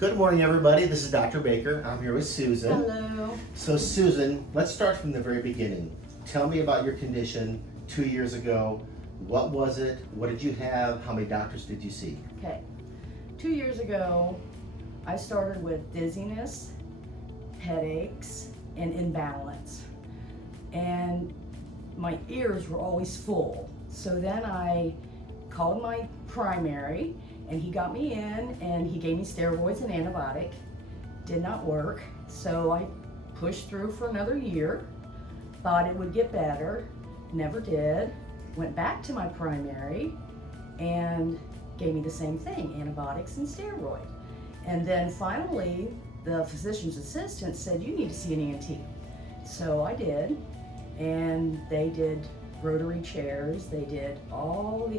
Good morning, everybody. This is Dr. Baker. I'm here with Susan. Hello. So, Susan, let's start from the very beginning. Tell me about your condition 2 years ago. What was it? What did you have? How many doctors did you see? Okay. 2 years ago, I started with dizziness, headaches, and imbalance. And my ears were always full. So then I called my primary, and he got me in, and he gave me steroids and antibiotic. Did not work, so I pushed through for another year. Thought it would get better, never did. Went back to my primary, and gave me the same thing, antibiotics and steroid. And then finally, the physician's assistant said, you need to see an ENT. So I did, and they did rotary chairs, they did all the